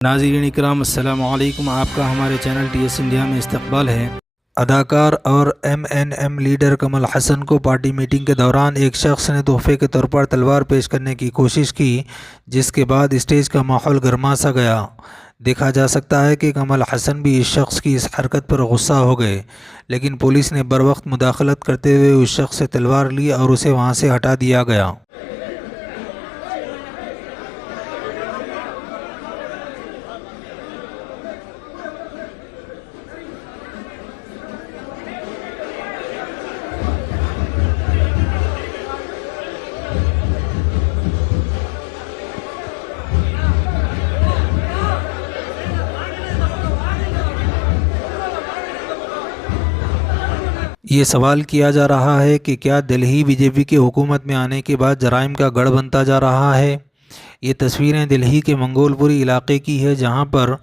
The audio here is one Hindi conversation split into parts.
नाज़रीन इकराम अस्सलामु अलैकुम। आपका हमारे चैनल TS इंडिया में इस्तकबाल है। अदाकार और MNM लीडर कमल हसन को पार्टी मीटिंग के दौरान एक शख्स ने तोहफे के तौर पर तलवार पेश करने की कोशिश की, जिसके बाद स्टेज का माहौल गर्मा सा गया। देखा जा सकता है कि कमल हसन भी इस शख्स की इस हरकत पर गुस्सा हो गए, लेकिन पुलिस ने बरवक्त मुदाखलत करते हुए उस शख्स से तलवार ली और उसे वहां से हटा दिया गया। ये सवाल किया जा रहा है कि क्या दिल्ली बीजेपी की हुकूमत में आने के बाद जराइम का गढ़ बनता जा रहा है। ये तस्वीरें दिल्ली के मंगोलपुरी इलाके की है, जहां पर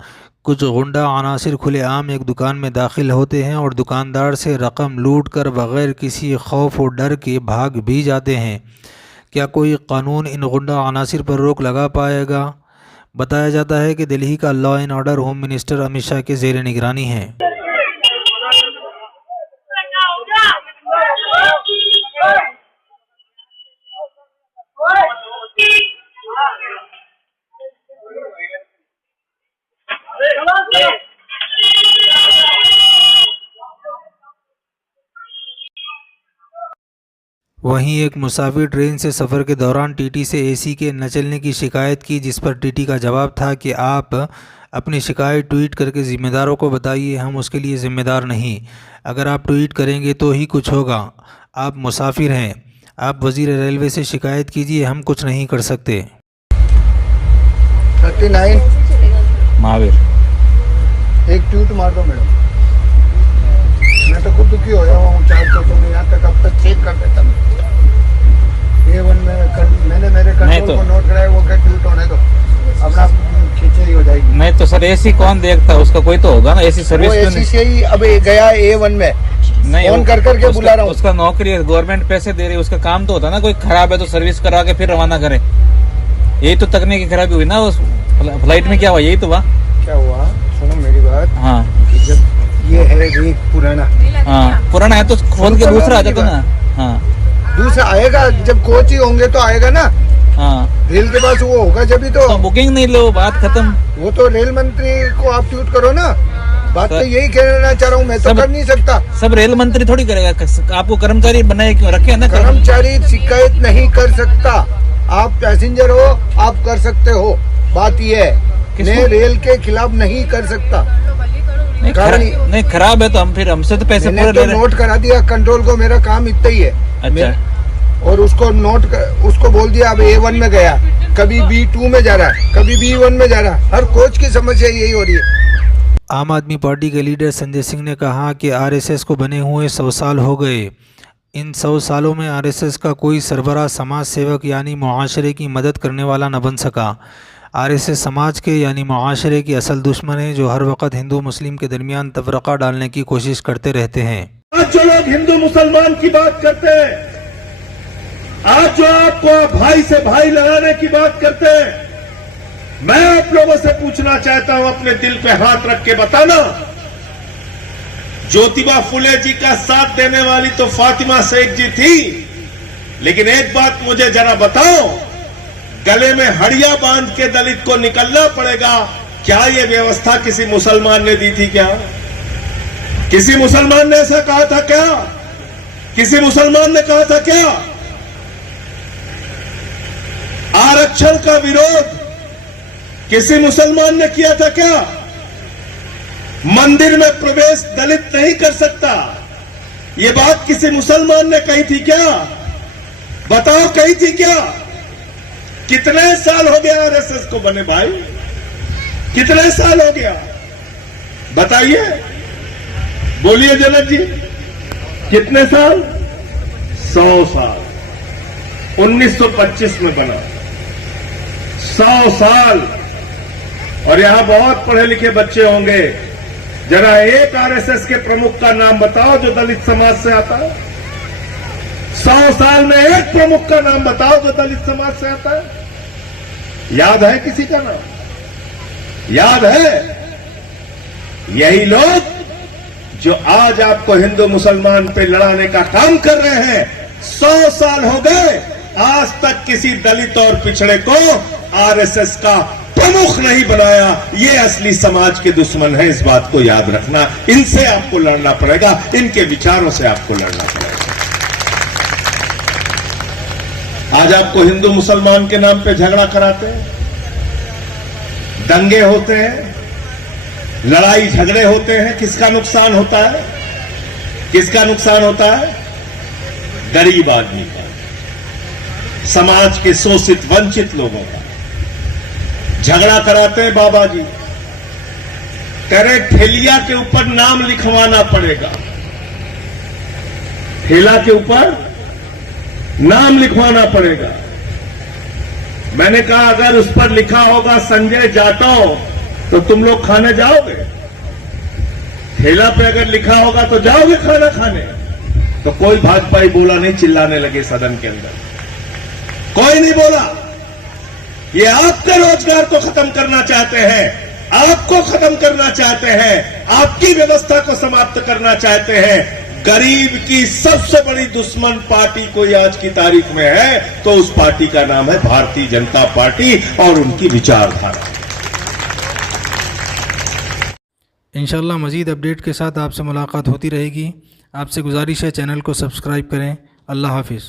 कुछ गुंडा अनासिर खुलेआम एक दुकान में दाखिल होते हैं और दुकानदार से रकम लूट कर बग़ैर किसी खौफ और डर के भाग भी जाते हैं। क्या कोई कानून इन गुंडा अनासिर पर रोक लगा पाएगा? बताया जाता है कि दिल्ली का law and order home minister Amit Shah के ज़ेर निगरानी है। वहीं एक मुसाफिर ट्रेन से सफ़र के दौरान टीटी से एसी के न चलने की शिकायत की, जिस पर टीटी का जवाब था कि आप अपनी शिकायत ट्वीट करके ज़िम्मेदारों को बताइए, हम उसके लिए ज़िम्मेदार नहीं। अगर आप ट्वीट करेंगे तो ही कुछ होगा। आप मुसाफिर हैं, आप वज़ीर रेलवे से शिकायत कीजिए, हम कुछ नहीं कर सकते। 39 महावीर एक ट्वीट मार दो मैडम। मैं तो खुद दुखी हो गया हूँ। 400 तो मैं यहाँ तक अब तक चेक कर देता हूँ। A1 में मैंने मेरे कंट्रोल को नोट कराया, वो क्या ट्वीट होने दो, अपना खींचे ही हो जाएगी। नहीं तो सर एसी कौन देखता है? उसका कोई तो होगा ना, एसी सर्विस। वो एसी से ही अब गया A1 में, नहीं फोन कर करके बुला रहा हूँ। उसका नौकरी है, गवर्नमेंट पैसे दे रही है, उसका काम तो होता है ना, कोई खराब है तो सर्विस करा के फिर रवाना करे। यही तो तकनीकी खराबी हुई ना उस फ्लाइट में। क्या हुआ? यही तो हुआ। क्या हुआ? सुनो मेरी बात। हाँ जब ये है एक पुराना, हाँ पुराना है तो खोल के दूसरा आ जाता ना। हाँ दूसरा आएगा, जब कोच ही होंगे तो आएगा ना। हाँ रेल के पास वो होगा जब ही तो बुकिंग नहीं लो, बात खत्म। वो तो रेल मंत्री को आप ट्वीट करो ना। बात तो यही कहना चाह रहा हूँ, मैं तो कर नहीं सकता। सब रेल मंत्री थोड़ी करेगा, आपको कर्मचारी बनाए क्यों रखे है ना। कर्मचारी शिकायत नहीं कर सकता, आप पैसेंजर हो, आप कर सकते हो। बात ये है, मैं रेल के खिलाफ नहीं कर सकता। नहीं खराब है तो हमसे तो पैसे पूरे ले रहे हैं। नोट करा दिया कंट्रोल को, मेरा काम इतना ही है। अच्छा। और उसको उसको बोल दिया अब A1 में गया, कभी B2 में जा रहा है, कभी B1 में जा रहा है। हर कोच की समस्या यही हो रही है। आम आदमी पार्टी के लीडर संजय सिंह ने कहा कि RSS को बने हुए 100 साल हो गए। इन 100 सालों में RSS का कोई सरबराह समाज सेवक यानी मुआशरे की मदद करने वाला न बन सका। RSS समाज के यानी मुआशरे की असल दुश्मन है, जो हर वक्त हिंदू मुस्लिम के दरमियान तफरका डालने की कोशिश करते रहते हैं। आज जो लोग हिंदू मुसलमान की बात करते हैं, आज जो आपको भाई से भाई लड़ाने की बात करते हैं, मैं आप लोगों से पूछना चाहता हूं, अपने दिल पे हाथ रख के बताना, ज्योतिबा फुले जी का साथ देने वाली तो फातिमा शेख जी थी, लेकिन एक बात मुझे जरा बताओ, गले में हड़िया बांध के दलित को निकलना पड़ेगा, क्या यह व्यवस्था किसी मुसलमान ने दी थी? क्या किसी मुसलमान ने ऐसा कहा था? क्या किसी मुसलमान ने कहा था? क्या आरक्षण का विरोध किसी मुसलमान ने किया था? क्या मंदिर में प्रवेश दलित नहीं कर सकता, ये बात किसी मुसलमान ने कही थी? क्या बताओ, कही थी क्या? कितने साल हो गया RSS को बने भाई? कितने साल हो गया बताइए, बोलिए जनक जी, कितने साल? 100 साल। 1925 में बना, 100 साल। और यहां बहुत पढ़े लिखे बच्चे होंगे, जरा एक RSS के प्रमुख का नाम बताओ जो दलित समाज से आता है। 100 साल में एक प्रमुख का नाम बताओ जो दलित समाज से आता है। याद है किसी का नाम? याद है? यही लोग जो आज आपको हिंदू मुसलमान पे लड़ाने का काम कर रहे हैं, 100 साल हो गए, आज तक किसी दलित और पिछड़े को आरएसएस का प्रमुख नहीं बनाया। ये असली समाज के दुश्मन है, इस बात को याद रखना। इनसे आपको लड़ना पड़ेगा, इनके विचारों से आपको लड़ना पड़ेगा। आज आपको हिंदू मुसलमान के नाम पे झगड़ा कराते हैं, दंगे होते हैं, लड़ाई झगड़े होते हैं। किसका नुकसान होता है? किसका नुकसान होता है? गरीब आदमी का, समाज के शोषित वंचित लोगों का। झगड़ा कराते हैं बाबा जी, कह रहे ठेलिया के ऊपर नाम लिखवाना पड़ेगा, ठेला के ऊपर नाम लिखवाना पड़ेगा। मैंने कहा अगर उस पर लिखा होगा संजय जाटव तो तुम लोग खाने जाओगे? ठेला पे अगर लिखा होगा तो जाओगे खाना खाने? तो कोई भाजपाई बोला नहीं, चिल्लाने लगे सदन के अंदर, कोई नहीं बोला। ये आपके रोजगार को खत्म करना चाहते हैं, आपको खत्म करना चाहते हैं, आपकी व्यवस्था को समाप्त करना चाहते हैं। गरीब की सबसे बड़ी दुश्मन पार्टी कोई आज की तारीख में है तो उस पार्टी का नाम है भारतीय जनता पार्टी और उनकी विचारधारा। इंशाल्लाह मज़ीद अपडेट के साथ आपसे मुलाकात होती रहेगी। आपसे गुजारिश है चैनल को सब्सक्राइब करें। अल्लाह हाफिज़।